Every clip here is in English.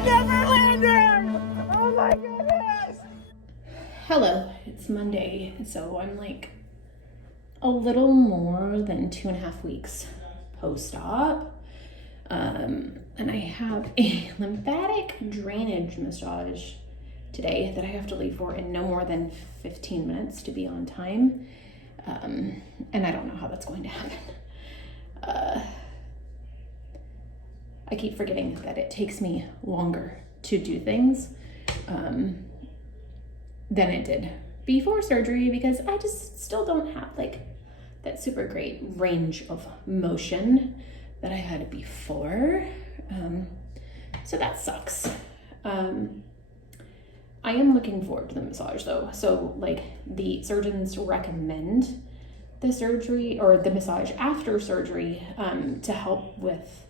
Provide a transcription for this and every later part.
Neverlander! Oh my goodness! Hello, it's Monday, so I'm like a little more than 2.5 weeks post-op. And I have a lymphatic drainage massage today that I have to leave for in no more than 15 minutes to be on time. And I don't know how that's going to happen. I keep forgetting that it takes me longer to do things than it did before surgery because I just still don't have like that super great range of motion that I had before. So that sucks. I am looking forward to the massage though. So like the surgeons recommend the surgery or the massage after surgery to help with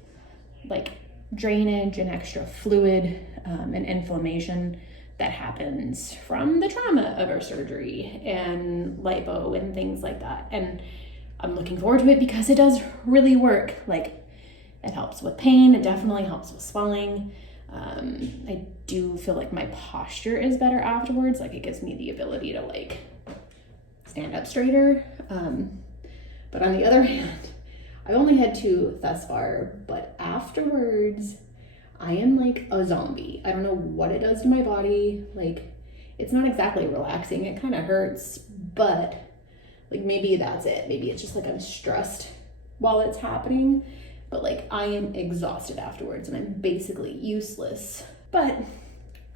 like drainage and extra fluid and inflammation that happens from the trauma of our surgery and lipo and things like that. And I'm looking forward to it because it does really work. Like it helps with pain. It definitely helps with swelling. I do feel like my posture is better afterwards. Like it gives me the ability to like stand up straighter. But on the other hand, I've only had 2 thus far, but afterwards I am like a zombie. I don't know what it does to my body. Like it's not exactly relaxing. It kind of hurts, but like maybe that's it. Maybe it's just like I'm stressed while it's happening, but like I am exhausted afterwards and I'm basically useless. But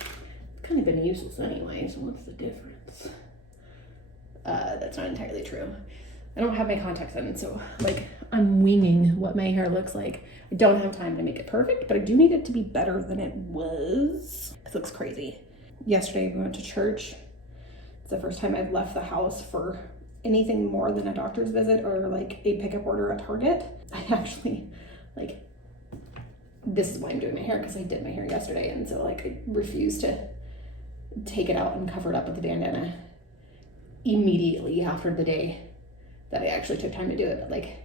I've kind of been useless anyway, so what's the difference? That's not entirely true. I don't have my contacts in, so like I'm winging what my hair looks like. I don't have time to make it perfect, but I do need it to be better than it was. It looks crazy. Yesterday we went to church. It's the first time I've left the house for anything more than a doctor's visit or like a pickup order at Target. I actually like, this is why I'm doing my hair, because I did my hair yesterday, and so like I refused to take it out and cover it up with the bandana immediately after the day that I actually took time to do it. But like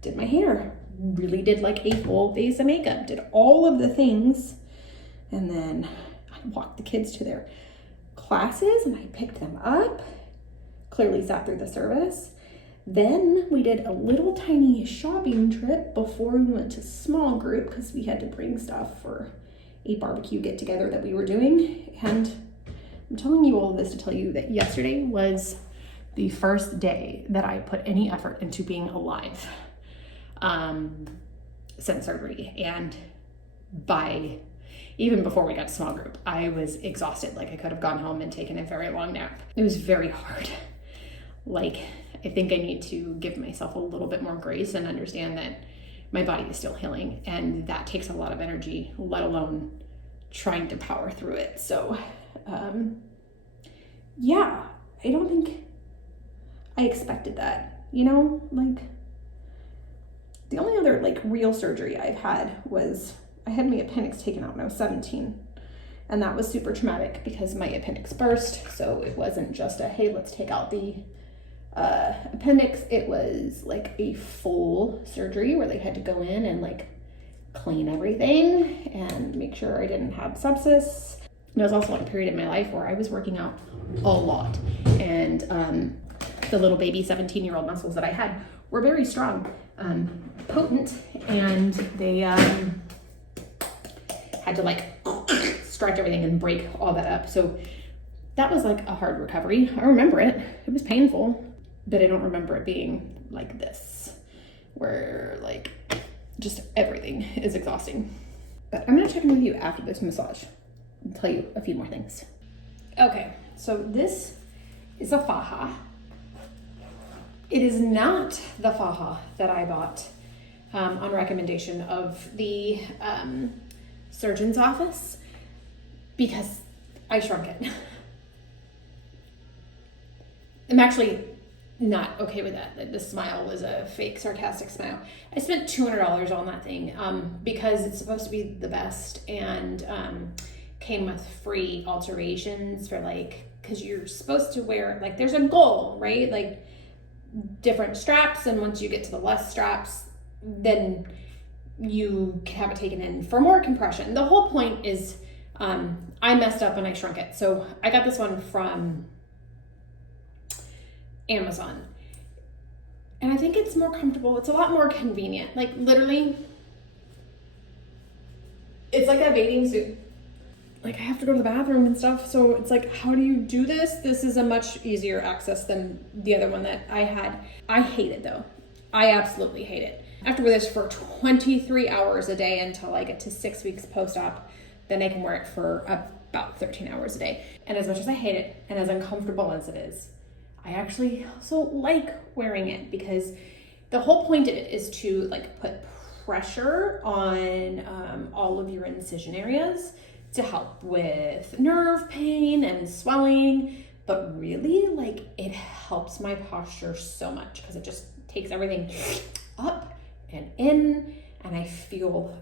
did my hair, really did like a full face of makeup, did all of the things, and then I walked the kids to their classes and I picked them up, clearly sat through the service. Then we did a little tiny shopping trip before we went to small group because we had to bring stuff for a barbecue get together that we were doing. And I'm telling you all of this to tell you that yesterday was the first day that I put any effort into being alive since surgery. And even before we got to small group, I was exhausted. Like I could have gone home and taken a very long nap. It was very hard. Like I think I need to give myself a little bit more grace and understand that my body is still healing, and that takes a lot of energy, let alone trying to power through it. So yeah, I don't think I expected that, you know? Like the only other like real surgery I've had was I had my appendix taken out when I was 17, and that was super traumatic because my appendix burst. So it wasn't just a, hey, let's take out the appendix. It was like a full surgery where they had to go in and like clean everything and make sure I didn't have sepsis. There was also like a period in my life where I was working out a lot, and the little baby 17-year-old muscles that I had were very strong, potent, and they had to like stretch everything and break all that up. So that was like a hard recovery. I remember it. It was painful, but I don't remember it being like this, where like just everything is exhausting. But I'm gonna check in with you after this massage and tell you a few more things. Okay, so this is a faja. It is not the faja that I bought on recommendation of the surgeon's office because I shrunk it. I'm actually not okay with that. The smile was a fake sarcastic smile. I spent $200 on that thing because it's supposed to be the best, and came with free alterations for like, because you're supposed to wear, like there's a goal, right? Like different straps, and once you get to the less straps, then you can have it taken in for more compression. The whole point is I messed up and I shrunk it. So I got this one from Amazon. And I think it's more comfortable. It's a lot more convenient. Like literally, it's like a bathing suit. Like I have to go to the bathroom and stuff. So it's like, how do you do this? This is a much easier access than the other one that I had. I hate it though. I absolutely hate it. I have to wear this for 23 hours a day until I get to 6 weeks post-op. Then I can wear it for about 13 hours a day. And as much as I hate it and as uncomfortable as it is, I actually also like wearing it because the whole point of it is to like put pressure on all of your incision areas to help with nerve pain and swelling. But really, like, it helps my posture so much because it just takes everything up and in, and I feel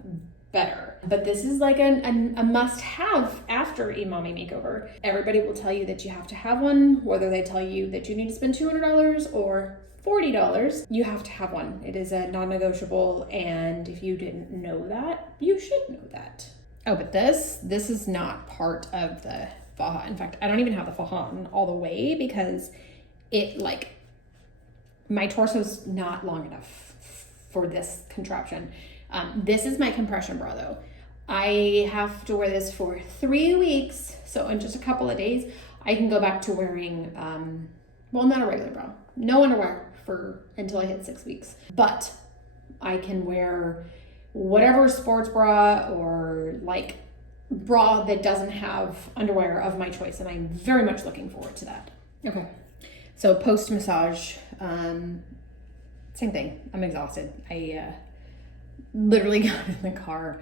better. But this is like a must-have after a mommy makeover. Everybody will tell you that you have to have one, whether they tell you that you need to spend $200 or $40, you have to have one. It is a non-negotiable, and if you didn't know that, you should know that. Oh, but this is not part of the faja. In fact, I don't even have the faja on all the way because it, like, my torso's not long enough for this contraption. This is my compression bra though. I have to wear this for 3 weeks. So in just a couple of days, I can go back to wearing, well, not a regular bra, no underwear until I hit 6 weeks. But I can wear whatever sports bra or like bra that doesn't have underwear of my choice. And I'm very much looking forward to that. Okay. So post massage, same thing. I'm exhausted. I literally got in the car.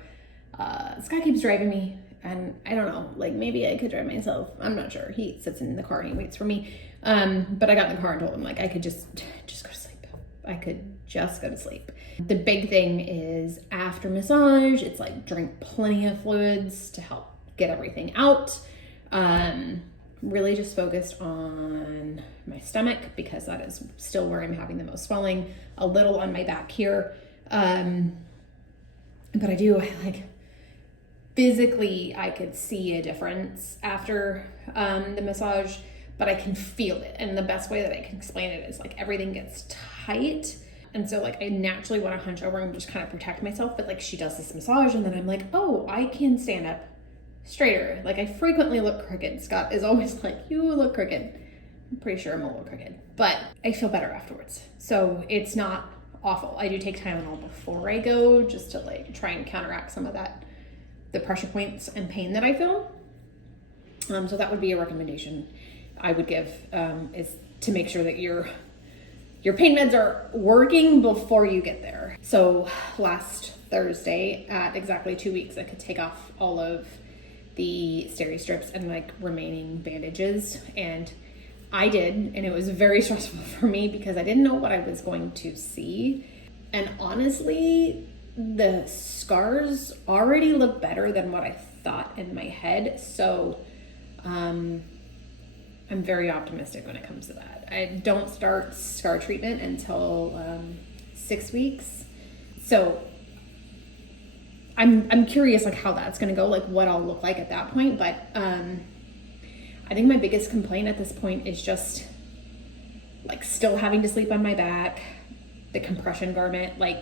Scott keeps driving me, and I don't know, like maybe I could drive myself. I'm not sure. He sits in the car and he waits for me. But I got in the car and told him like I could just go to sleep. I could just go to sleep. The big thing is after massage, it's like drink plenty of fluids to help get everything out. Really just focused on my stomach because that is still where I'm having the most swelling, a little on my back here. But I like physically, I could see a difference after the massage, but I can feel it. And the best way that I can explain it is like everything gets tight. And so like I naturally want to hunch over and just kind of protect myself. But like she does this massage and then I'm like, oh, I can stand up straighter. Like I frequently look crooked. Scott is always like, you look crooked. I'm pretty sure I'm a little crooked, but I feel better afterwards. So it's not awful. I do take Tylenol before I go just to like try and counteract some of that, the pressure points and pain that I feel. So that would be a recommendation I would give, is to make sure that your pain meds are working before you get there. So last Thursday at exactly 2 weeks, I could take off all of the steri strips and like remaining bandages, and I did, and it was very stressful for me because I didn't know what I was going to see. And honestly, the scars already look better than what I thought in my head. So I'm very optimistic when it comes to that. I don't start scar treatment until 6 weeks. So I'm curious like how that's gonna go, like what I'll look like at that point. But I think my biggest complaint at this point is just like still having to sleep on my back, the compression garment, like,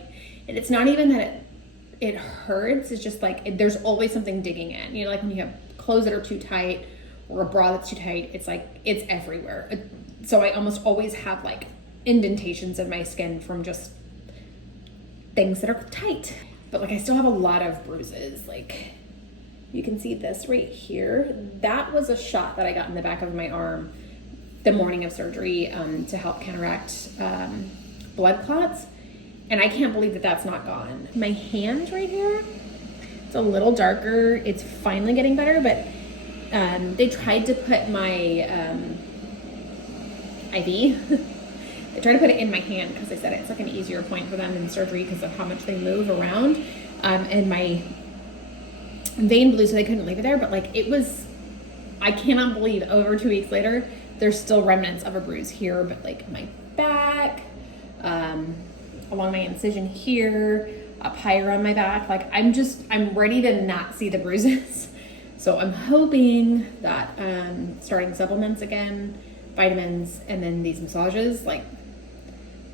and it's not even that it hurts, it's just like there's always something digging in, you know, like when you have clothes that are too tight or a bra that's too tight, it's like it's everywhere. So I almost always have like indentations in my skin from just things that are tight. But like I still have a lot of bruises. Like you can see this right here. That was a shot that I got in the back of my arm the morning of surgery to help counteract blood clots. And I can't believe that that's not gone. My hand right here, it's a little darker. It's finally getting better, but they tried to put my IV. They tried to put it in my hand because they said it's like an easier point for them in surgery because of how much they move around. And my vein blew, so they couldn't leave it there. But like it was, I cannot believe over 2 weeks later, there's still remnants of a bruise here, but like my back, along my incision here, up higher on my back. Like I'm ready to not see the bruises. So I'm hoping that starting supplements again, vitamins, and then these massages, like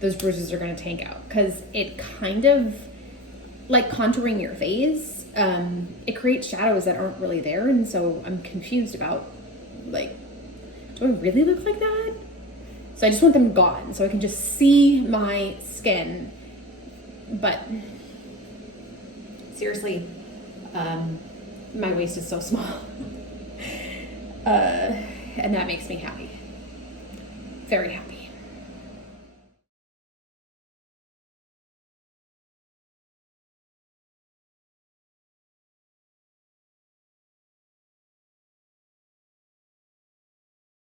those bruises are going to tank out, because it kind of like contouring your face. It creates shadows that aren't really there, and so I'm confused about, like, do I really look like that? So I just want them gone so I can just see my skin. But seriously, my waist is so small. And that makes me happy. Very happy.